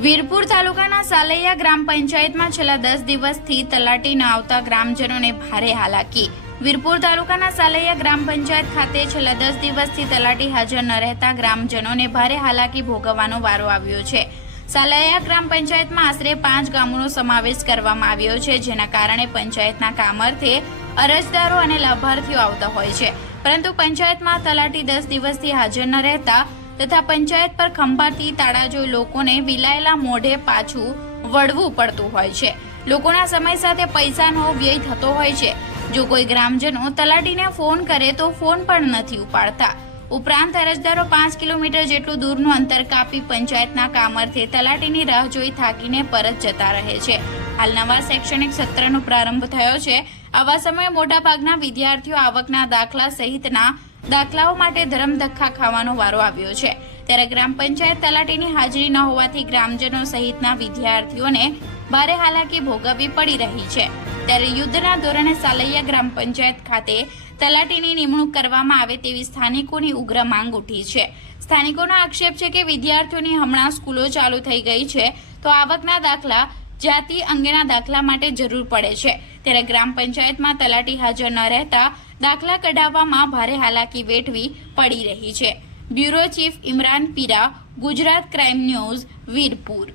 વીરપુર તાલુકાના સાલૈયા ગ્રામ પંચાયતમાં છેલ્લા દસ દિવસથી તલાટી ન આવતા ગ્રામજનોને ભારે હાલાકી. વીરપુર તાલુકાના સાલૈયા ગ્રામ પંચાયત ખાતે છેલ્લા દસ દિવસથી તલાટી હાજર ન રહેતા ગ્રામજનોને ભારે હાલાકી ભોગવવાનો વારો આવ્યો છે. સાલૈયા ગ્રામ પંચાયતમાં આશરે પાંચ ગામોનો સમાવેશ કરવામાં આવ્યો છે, જેના કારણે પંચાયતના કામર્થે અરજદારો અને લાભાર્થીઓ આવતા હોય છે. પરંતુ પંચાયતમાં તલાટી દસ દિવસથી હાજર ન રહેતા તથા પંચાયત પર ખંભાતી તાળા જોઈ લોકોને વિલાયેલા મોઢે પાછું વળવું પડતું હોય છે. લોકોના સમય સાથે પૈસાનો વ્યય થતો હોય છે. જો કોઈ ગ્રામજનો તલાટીને ફોન કરે તો ફોન પણ નથી ઉપાડતા. ઉપરાંત અરજદારો પાંચ કિલોમીટર જેટલું દૂરનું અંતર કાપી પંચાયતના કામરથી તલાટીની રાહ જોઈ થાકીને પરત જતા રહે છે. હાલ નવા શૈક્ષણિક સત્રનો પ્રારંભ થયો છે. આવા સમયે મોટાભાગના વિદ્યાર્થીઓ આવકના દાખલા સહિતના દાખલાઓ માટે ધરમધક્કા ખાવાનો વારો આવ્યો છે. ત્યારે ગ્રામ પંચાયત તલાટીની હાજરી ન હોવાથી ગ્રામજનો સહિતના વિદ્યાર્થીઓને ભારે હાલાકી ભોગવવી પડી રહી છે. ત્યારે યુદ્ધના ધોરણે સાલૈયા ગ્રામ પંચાયત ખાતે તલાટીની નિમણૂક કરવામાં આવે તેવી સ્થાનિકોની ઉગ્ર માંગ ઉઠી છે. સ્થાનિકોનો આક્ષેપ છે કે વિદ્યાર્થીઓની હમણાં સ્કૂલો ચાલુ થઈ ગઈ છે, તો આવકના દાખલા જાતિ અંગેના દાખલા માટે જરૂર પડે છે. ત્યારે ગ્રામ પંચાયતમાં તલાટી હાજર ન રહેતા દાખલા કઢાવવામાં ભારે હાલાકી વેઠવી પડી રહી છે. Bureau chief Imran Pira, Gujarat crime news, Virpur.